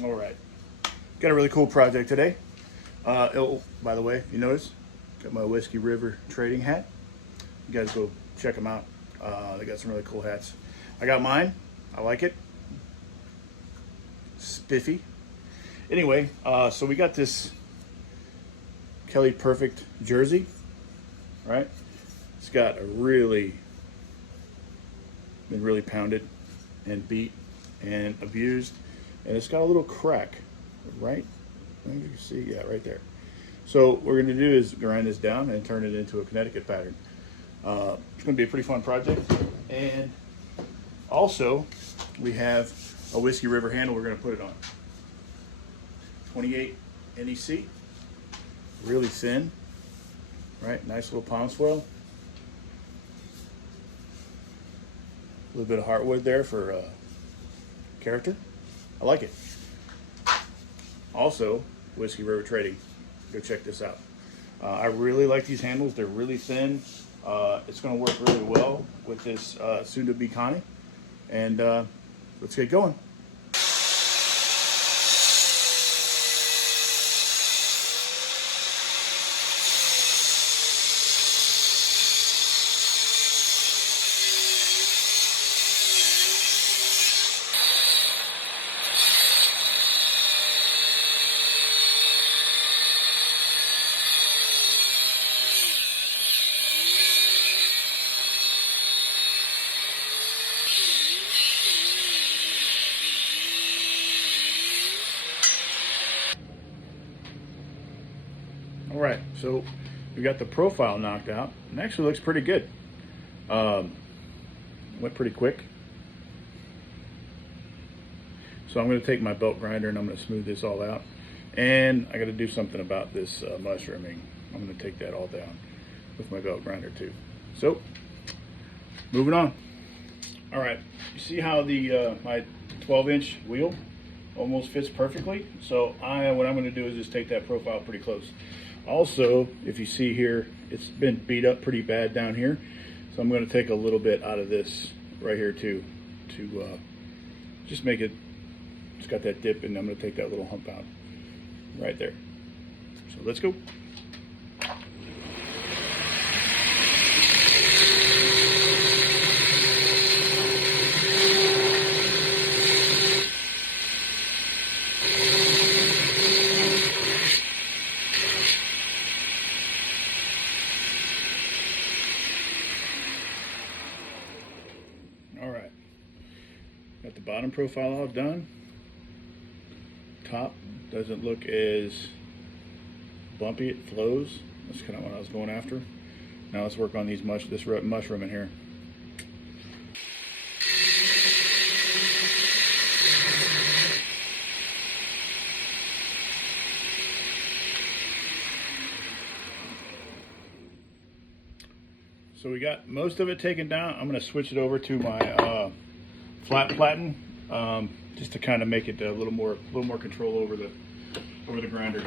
All right, got a really cool project today. Oh, by the way, you notice, got my Whiskey River trading hat. You guys go check them out. They got some really cool hats. I got mine. I like it. Spiffy. Anyway, so we got this Kelly Perfect jersey, right? It's got a been really pounded and beat and abused, and it's got a little crack, right? You can see, yeah, right there. So what we're going to do is grind this down and turn it into a Connecticut pattern. It's going to be a pretty fun project. And also, we have a Whiskey River handle we're going to put it on. 28 NEC, really thin, right? Nice little palm swell. A little bit of heartwood there for character. I like it. Also, Whiskey River Trading. Go check this out. I really like these handles. They're really thin. It's going to work really well with this soon-to-be Connie. And let's get going. All right, so we got the profile knocked out, and actually looks pretty good. Went pretty quick. So I'm going to take my belt grinder and I'm going to smooth this all out. And I got to do something about this mushrooming. I'm going to take that all down with my belt grinder too. So, moving on. All right, you see how the my 12-inch wheel almost fits perfectly? So what I'm going to do is just take that profile pretty close. Also, if you see here, it's been beat up pretty bad down here. So I'm going to take a little bit out of this right here too, to just make it, it's got that dip, and I'm going to take that little hump out right there. So let's go. Got the bottom profile all done. Top doesn't look as bumpy, it flows. That's kind of what I was going after. Now let's work on these this mushroom in here. So we got most of it taken down. I'm going to switch it over to my flat platen, just to kind of make it a little more control over the grinder.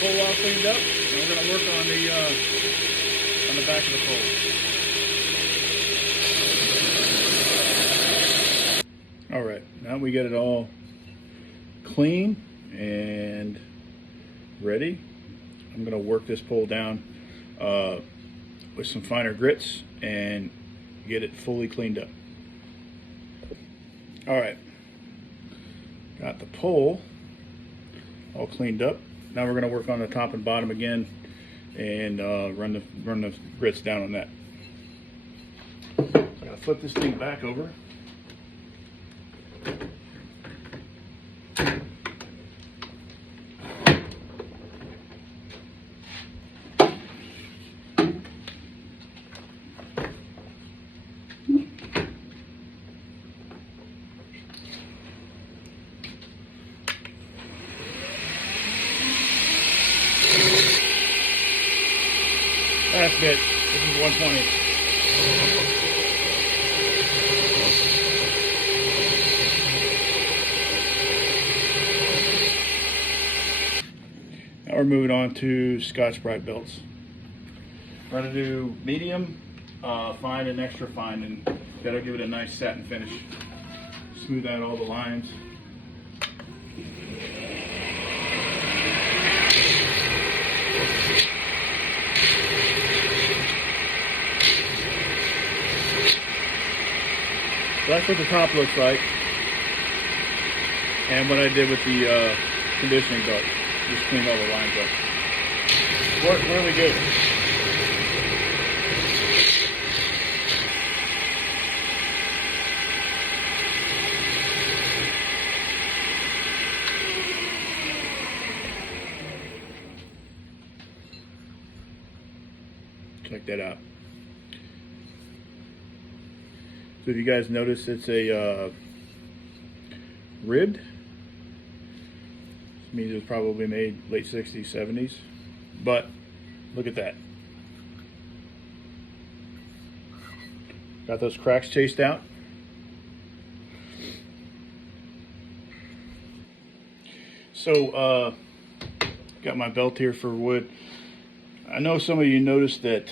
Pole all cleaned up, and we're going to work on the back of the pole. All right, now we get it all clean and ready. I'm going to work this pole down with some finer grits and get it fully cleaned up. All right, got the pole all cleaned up. Now we're going to work on the top and bottom again and run the grits down on that. So I'm going to flip this thing back over. Last bit. This is 120. Now we're moving on to Scotch-Brite belts. We're going to do medium, fine, and extra fine, and that'll give it a nice satin finish. Smooth out all the lines. So that's what the top looks like, and what I did with the conditioning belt, just cleaned all the lines up. Worked really good. Check that out. So if you guys notice, it's a ribbed. This means it was probably made late 60s, 70s. But look at that. Got those cracks chased out. So got my belt here for wood. I know some of you noticed that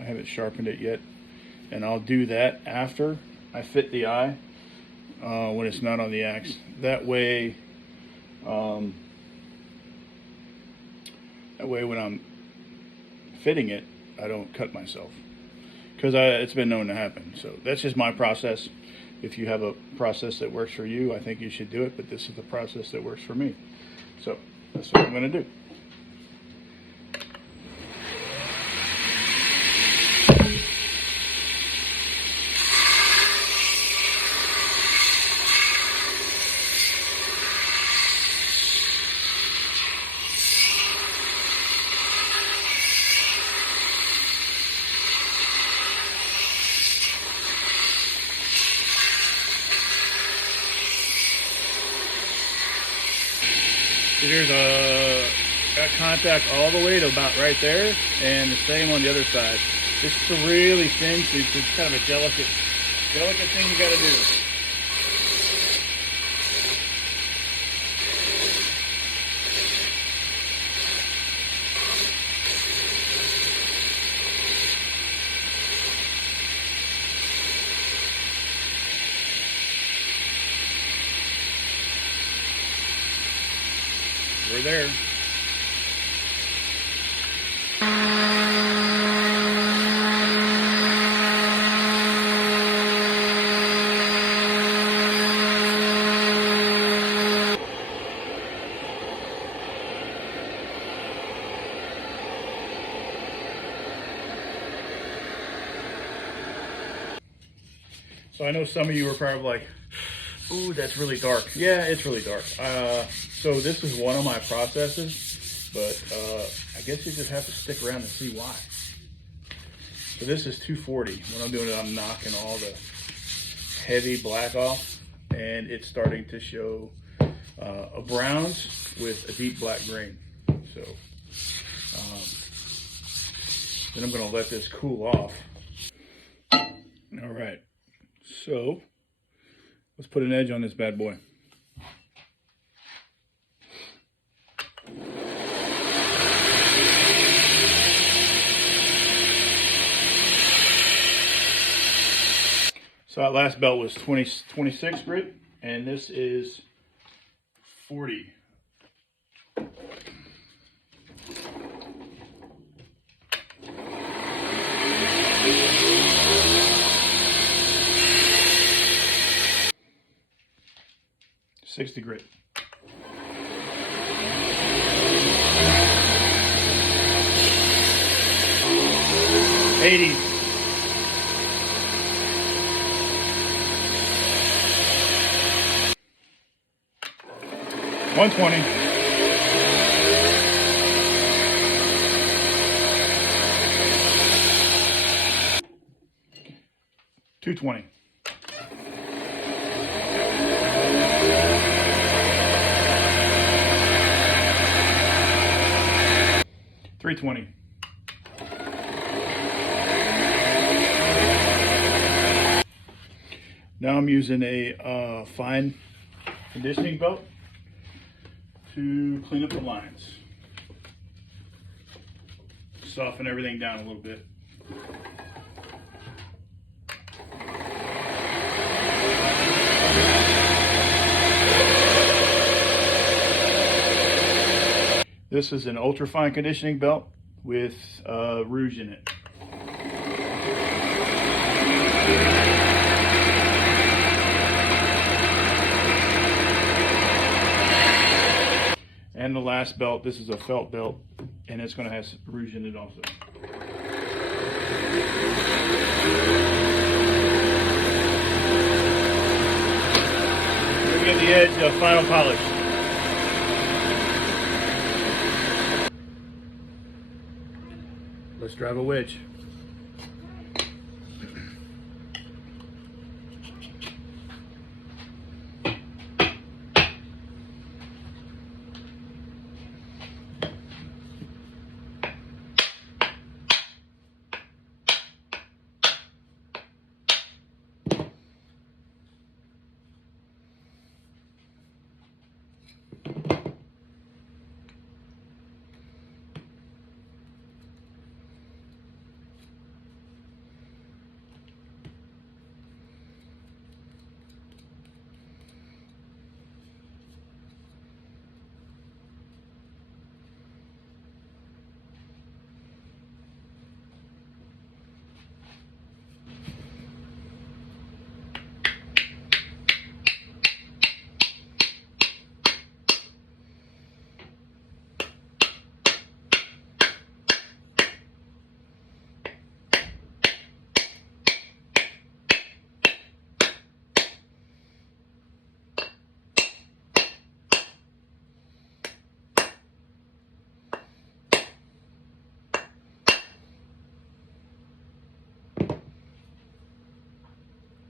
I haven't sharpened it yet, and I'll do that after I fit the eye when it's not on the axe. That way when I'm fitting it, I don't cut myself, because it's been known to happen. So that's just my process. If you have a process that works for you, I think you should do it, but this is the process that works for me. So that's what I'm going to do. There's got contact all the way to about right there, and the same on the other side. This is a really thin tooth. It's kind of a delicate thing you got to do. We're there. So I know some of you are probably like, ooh, that's really dark. Yeah, it's really dark. So this is one of my processes, but I guess you just have to stick around and see why. So this is 240. What I'm doing is I'm knocking all the heavy black off, and it's starting to show a browns with a deep black grain. So then I'm going to let this cool off. All right. So let's put an edge on this bad boy. So that last belt was 26 grit, and this is 40. $60 grit. $80. $120. $220. $320. Now I'm using a fine conditioning belt to clean up the lines. Soften everything down a little bit. This is an ultra fine conditioning belt with rouge in it. And the last belt, this is a felt belt, and it's going to have rouge in it also. We get the edge of final polish. Let's drive a wedge.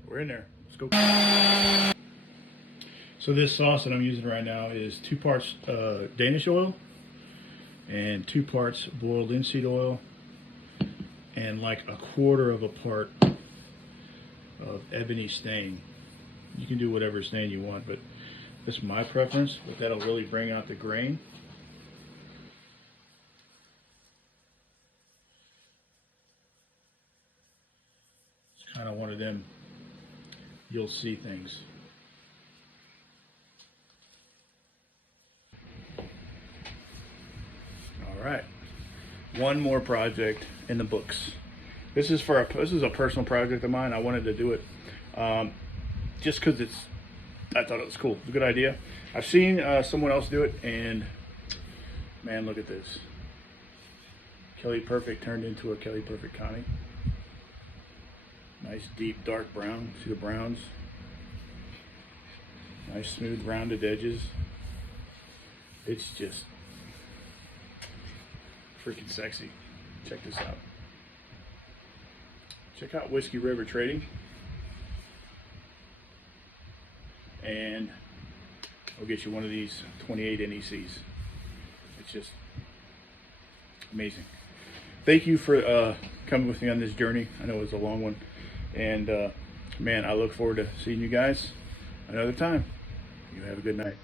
We're in there. Let's go. So this sauce that I'm using right now is 2 parts Danish oil and 2 parts boiled linseed oil and like a quarter of a part of ebony stain. You can do whatever stain you want, but that's my preference, but that'll really bring out the grain. It's kind of one of them you'll see things. All right, one more project in the books. This is a personal project of mine. I wanted to do it just because I thought it was cool. It's a good idea. I've seen someone else do it, and man, look at this. Kelly Perfect turned into a Kelly Perfect Connie. Nice deep dark brown. See the browns? Nice smooth rounded edges. It's just freaking sexy. Check this out. Check out Whiskey River Trading. And I'll get you one of these 28 NECs. It's just amazing. Thank you for coming with me on this journey. I know it was a long one. And man, I look forward to seeing you guys another time. You have a good night.